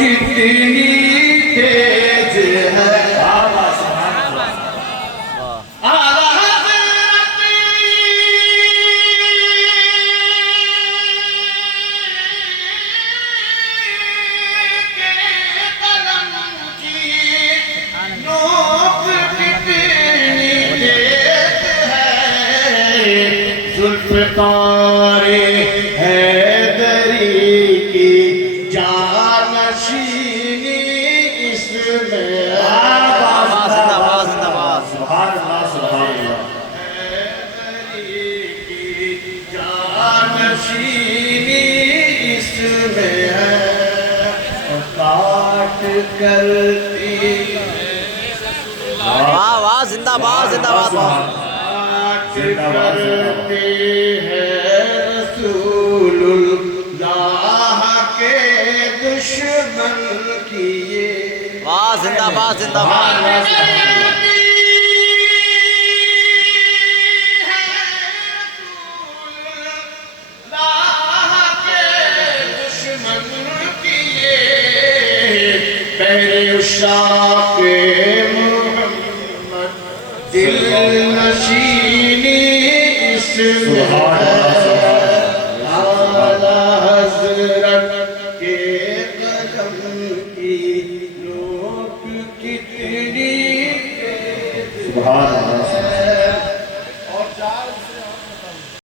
کتنی تیز ہے ذوالفقار حیدری کی جانشینی اس میں حیدری کی جانشینی اس میں ہے کاٹ کرتی واہ زندہ باد زندہ باد کرتے ہیں رسول اللہ کے دشمن کیے واہ زندہ باد زندہ باد پہرے عشاق محمد دل نشینی اس میں اعلیٰ حضرت کے قدم کی نوک کتنی